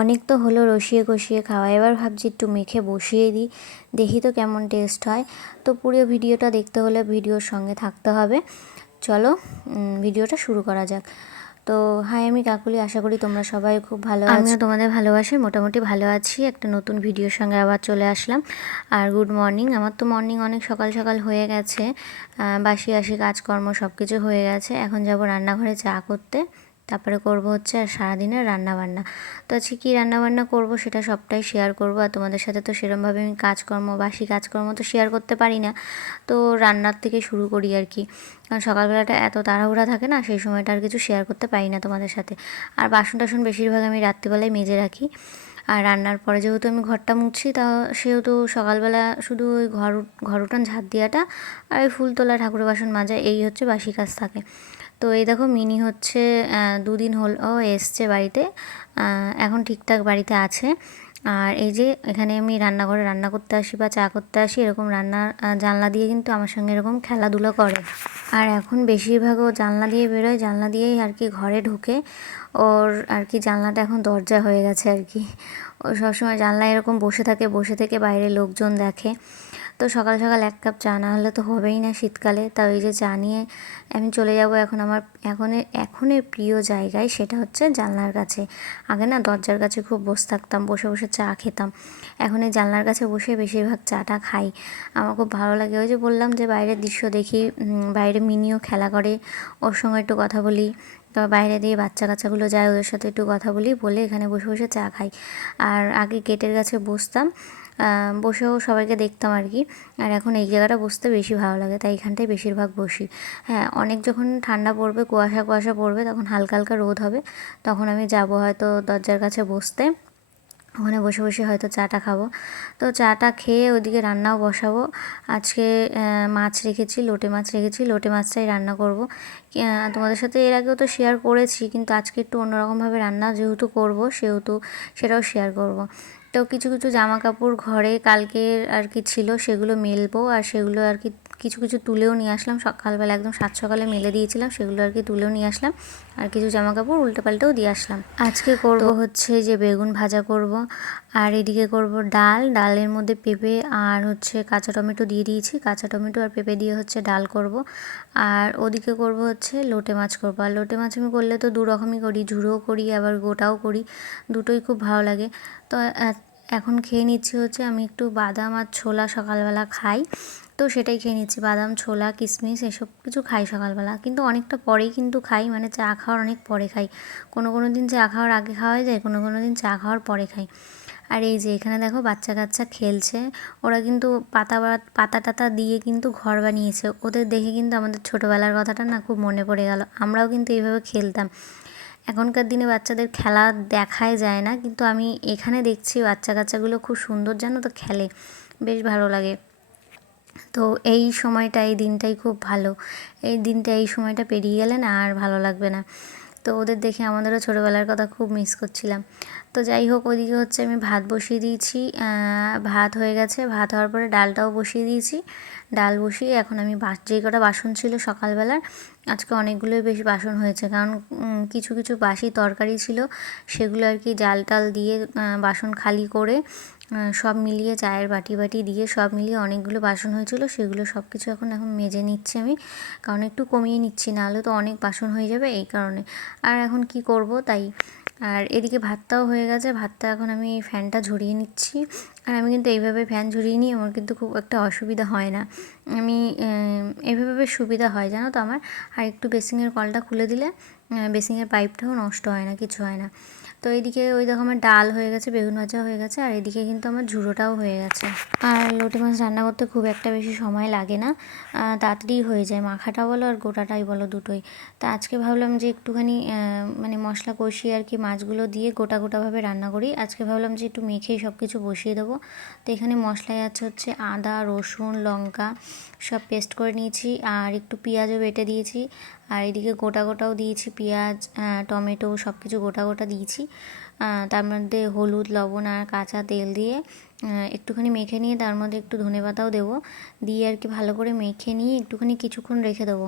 অনেক তো হলো রসিয়ে কষিয়ে খাওয়া। এবার ভাবছি একটু মেখে বসিয়ে দিই দেখি তো কেমন টেস্ট হয়। তো পুরো ভিডিওটা দেখতে হলে ভিডিওর সঙ্গে থাকতে হবে। চলো ভিডিওটা শুরু করা যাক। তো হাই আমি কাকুলি। আশা করি তোমরা সবাই খুব ভালো আছো। আমিও তোমাদের ভালোবাসি মোটামুটি ভালো আছি। একটা নতুন ভিডিওর সঙ্গে আবার চলে আসলাম। আর গুড মর্নিং আমার তো মর্নিং অনেক সকাল সকাল হয়ে গেছে। বাসি আসি কাজকর্ম সব কিছু হয়ে গেছে। এখন যাব রান্নাঘরে চা করতে। তারপরে করব হচ্ছে আর সারাদিনের রান্না বান্না তো আজকে কী রান্না বান্না করব সেটা সবটাই শেয়ার করব আর তোমাদের সাথে তো সেরমভাবে আমি কাজকর্ম, বাসি কাজকর্ম তো শেয়ার করতে পারি না। তো রান্নার থেকে শুরু করি আর কি। কারণ সকালবেলাটা এত তাড়াহুড়া থাকে না, সেই সময়টা আর কিছু শেয়ার করতে পারি না তোমাদের সাথে। আর বাসন টাসন বেশিরভাগ আমি রাত্রিবেলায় মেজে রাখি। আর রান্নার পরে যেহেতু আমি ঘরটা মুছছি, তা সেহেতু সকালবেলা শুধু ওই ঘর ঘর উঠান, ঝাঁট দেওয়াটা আর ওই ফুল তোলা ঠাকুরের বাসন মাজা, এই হচ্ছে বাসি কাজ থাকে। তো এই দেখো মিনি হচ্ছে দুদিন হল ও এসছে বাড়িতে এখন ঠিকঠাক বাড়িতে আছে। আর এই যে এখানে আমি রান্নাঘরে রান্না করতে আসি বা চা করতে আসি এরকম রান্নার আহ, জানলা দিয়ে কিন্তু আমার সঙ্গে এরকম খেলাধুলো করে। আর এখন বেশিরভাগ ও জানলা দিয়ে বেরোয় জানলা দিয়েই আর কি ঘরে ঢুকে। ওর আর কি জানলাটা এখন দরজা হয়ে গেছে আর কি। ও সবসময় জানলায় এরকম বসে থাকে বসে থেকে বাইরে লোকজন দেখে। তো সকাল সকাল এক কাপ চা না হলে তো হবেই না শীতকালে। তা ওই যে চা নিয়ে আমি চলে যাব এখন আমার এখনের এখনের প্রিয় জায়গায় সেটা হচ্ছে জানলার কাছে। আগে না দরজার কাছে খুব বসে থাকতাম, বসে বসে চা খেতাম। এখন এই জানলার কাছে বসে বেশিরভাগ চাটা খাই। আমার খুব ভালো লাগে। ওই যে বললাম যে বাইরের দৃশ্য দেখি বাইরে মিনিও খেলা করে। ওর সঙ্গে একটু কথা বলি। তারপর বাইরে দিয়ে বাচ্চা কাচ্চাগুলো যায়, ওদের সাথে একটু কথা বলি, বলে এখানে বসে বসে চা খাই। আর আগে গেটের কাছে বসতাম বসেও সবাইকে দেখতাম আর কি। আর এখন এই জায়গাটা বসতে বেশি ভালো লাগে, তাই এখানটায় বেশিরভাগ বসি। হ্যাঁ অনেক যখন ঠান্ডা পড়বে, কুয়াশা কুয়াশা পড়বে, তখন হালকা হালকা রোদ হবে, তখন আমি যাব হয়তো দরজার কাছে বসতে। ওখানে বসে বসে হয়তো চাটা খাব। তো চাটা খেয়ে ওদিকে রান্নাও বসাবো। আজকে মাছ রেখেছি, লোটে মাছ রেখেছি। লোটে মাছটাই রান্না করব। তোমাদের সাথে এর আগেও তো শেয়ার করেছি, কিন্তু আজকে একটু অন্যরকমভাবে রান্না যেহেতু করব, সেহেতু সেটাও শেয়ার করব। তো কিছু কিছু জামা কাপড় ঘরে কালকের আর কি ছিল, সেগুলো মেলবো, আর সেগুলো আর কি কিছু কিছু তুলেও নিয়ে আসলাম। সকালবেলা একদম সাত সকালে মেলে দিয়েছিলাম সেগুলো আর কি তুলেও নিয়ে আসলাম। আর কিছু জামা কাপড় উল্টে পাল্টেও দিয়ে আসলাম। আজকে করব হচ্ছে যে বেগুন ভাজা করব আর এদিকে করব ডাল। ডালের মধ্যে পেঁপে আর হচ্ছে কাঁচা টমেটো দিয়ে দিয়েছি। কাঁচা টমেটো আর পেঁপে দিয়ে হচ্ছে ডাল করব। আর ওদিকে করব হচ্ছে লোটে মাছ করব। আর লোটে মাছ আমি করলে তো দু রকমই করি ঝুড়োও করি আবার গোটাও করি। দুটোই খুব ভালো লাগে। তো এখন খেয়ে নিচ্ছি হচ্ছে আমি একটু বাদাম আর ছোলা সকালবেলা খাই। তো সেটাই খেয়ে নিচ্ছি। বাদাম, ছোলা কিশমিশ এসব কিছু খাই সকালবেলা। কিন্তু অনেকটা পরেই কিন্তু খাই মানে চা খাওয়ার অনেক পরে খাই। কোনো কোনো দিন চা খাওয়ার আগে খাওয়া যায়, কোনো কোনো দিন চা খাওয়ার পরে খাই। আর এই যে এখানে দেখো বাচ্চা কাচ্চা খেলছে, ওরা কিন্তু পাতা পাতা টাতা দিয়ে কিন্তু ঘর বানিয়েছে। ওদের দেখে কিন্তু আমাদের ছোটোবেলার কথাটা না খুব মনে পড়ে গেল। আমরাও কিন্তু এইভাবে খেলতাম। এখনকার দিনে বাচ্চাদের খেলা দেখাই যায় না, কিন্তু আমি এখানে দেখছি বাচ্চা কাচ্চাগুলো খুব সুন্দর জানো তো খেলে। বেশ ভালো লাগে। তো এই সময়টা, এই দিনটাই খুব ভালো। এই দিনটা, এই সময়টা পেরিয়ে গেলে না আর ভালো লাগবে না। তো ওদের দেখে আমাদেরও ছোটোবেলার কথা খুব মিস করছিলাম। তো যাই হোক ওদিকে হচ্ছে আমি ভাত বসিয়ে দিয়েছি। ভাত হয়ে গেছে। ভাত হওয়ার পরে ডালটাও বসিয়ে দিয়েছি। ডাল বসিয়ে এখন আমি বাস যেই কটা বাসন ছিল সকালবেলার, আজকে অনেকগুলোই বেশি বাসন হয়েছে। কারণ কিছু কিছু বাসি তরকারি ছিল, সেগুলো আর কি জাল টাল দিয়ে বাসন খালি করে সব মিলিয়ে চায়ের বাটি বাটি দিয়ে সব মিলিয়ে অনেকগুলো বাসন হয়েছিল। সেগুলো সব কিছু এখন এখন মেজে নিচ্ছি আমি। কারণ একটু কমিয়ে নিচ্ছি না নাহলে তো অনেক বাসন হয়ে যাবে এই কারণে। আর এখন কি করব, তাই আর এদিকে ভাতটাও হয়ে গেছে ভাতটা এখন আমি ফ্যানটা ঝরিয়ে নিচ্ছি। আর আমি কিন্তু এইভাবে ফ্যান ঝুরিয়ে নিই আমার কিন্তু খুব একটা অসুবিধা হয় না। আমি এইভাবে সুবিধা হয়, জানো তো আমার? আর একটু বেসিংয়ের কলটা খুলে দিলে বেসিংয়ের পাইপটাও নষ্ট হয় না, কিছু হয় না। তো এইদিকে ওই দেখো আমার ডাল হয়ে গেছে, বেগুন ভাজা হয়ে গেছে, আর এদিকে কিন্তু আমার ঝুড়োটাও হয়ে গেছে। আর লোটে মাছ রান্না করতে খুব একটা বেশি সময় লাগে না তাড়াতাড়ি হয়ে যায়, মাখাটা বলো আর গোটাটাই বলো দুটোই। তা আজকে ভাবলাম যে একটুখানি মানে মশলা কষিয়ে আর কি মাছগুলো দিয়ে গোটা গোটাভাবে রান্না করি। আজকে ভাবলাম যে একটু মেখেই সব কিছু বসিয়ে দেবো। তো এখানে মশলায় আছে হচ্ছে আদা, রসুন, লঙ্কা সব পেস্ট করে নিয়েছি। আর একটু পেঁয়াজও বেটে দিয়েছি। আর এদিকে গোটা গোটাও দিয়েছি। পেঁয়াজ টমেটো সব কিছু গোটা গোটা দিয়েছি। তার মধ্যে হলুদ, লবণ আর কাঁচা তেল দিয়ে একটুখানি মেখে নিয়ে তার মধ্যে একটু ধনে পাতাও দেবো। দিয়ে আর কি ভালো করে মেখে নিয়ে একটুখানি কিছুক্ষণ রেখে দেবো।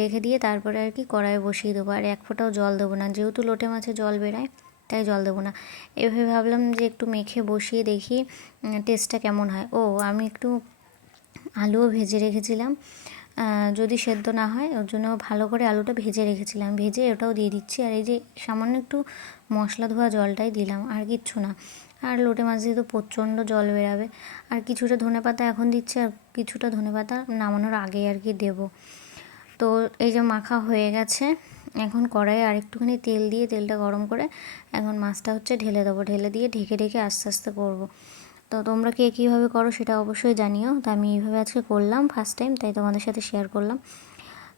রেখে দিয়ে তারপরে আর কি কড়াইয়ে বসিয়ে দেবো। আর এক ফোঁটাও জল দেবো না। যেহেতু লোটে মাছে জল বেরায় তাই জল দেবো না। এভাবে ভাবলাম যে একটু মেখে বসিয়ে দেখি টেস্টটা কেমন হয়। ও, আমি একটু আলুও ভেজে রেখেছিলাম। যদি সেদ্ধ না হয়, ওর জন্য ভালো করে আলুটা ভেজে রেখেছিলাম। ভেজে ওটাও দিয়ে দিচ্ছি। আর এই যে সামান্য একটু মশলা ধোয়া জলটাই দিলাম, আর কিচ্ছু না। আর লোটে মাছ দিয়ে তো প্রচণ্ড জল বেরাবে। আর কিছুটা ধনে পাতা এখন দিচ্ছি, আর কিছুটা ধনে পাতা নামানোর আগে আর কি দেবো। তো এই যে মাখা হয়ে গেছে। এখন কড়াইয়ে আরেকটুখানি তেল দিয়ে তেলটা গরম করে এখন মাছটা হচ্ছে ঢেলে দেবো। ঢেলে দিয়ে ঢেকে ঢেকে আস্তে আস্তে করব। তো তোমরা কে কীভাবে করো সেটা অবশ্যই জানিও। তো আমি এইভাবে আজকে করলাম ফার্স্ট টাইম তাই তোমাদের সাথে শেয়ার করলাম।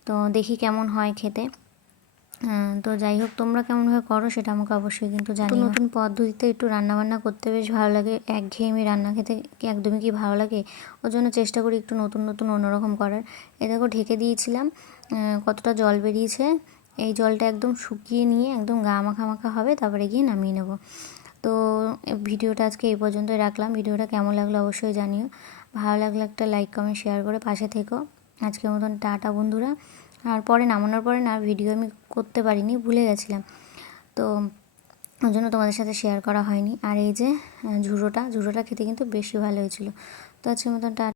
তো দেখি কেমন হয় খেতে। আহ, তো যাই হোক তোমরা কেমনভাবে করো সেটা আমাকে অবশ্যই কিন্তু জানিও। নতুন পদ্ধতিতে একটু রান্নাবান্না করতে বেশ ভালো লাগে। একঘেয়েমি রান্না খেতে কি একদমই কি ভালো লাগে? ওর জন্য চেষ্টা করি একটু নতুন নতুন অন্যরকম করার। এ দেখো ঢেকে দিয়েছিলাম। কতটা জল বেরিয়েছে? এই জলটা একদম শুকিয়ে নিয়ে একদম গা মাখা মাখা হবে, তারপরে গিয়ে নামিয়ে নেব। তো ভিডিওটা আজকে এই পর্যন্তই রাখলাম। ভিডিওটা কেমন লাগল অবশ্যই জানিও। ভালো লাগলে একটা লাইক কমেন্ট শেয়ার করে পাশে থেকো। আজকের মতন টাটা বন্ধুরা। আর পরে নামানোর পরে না ভিডিও আমি করতে পারিনি, ভুলে গেছিলাম। তো ওই জন্য তোমাদের সাথে শেয়ার করা হয়নি। আর এই যে ঝুড়োটা ঝুড়োটা খেতে কিন্তু বেশি ভালো হয়েছিল। তো আজকের মতন টাটা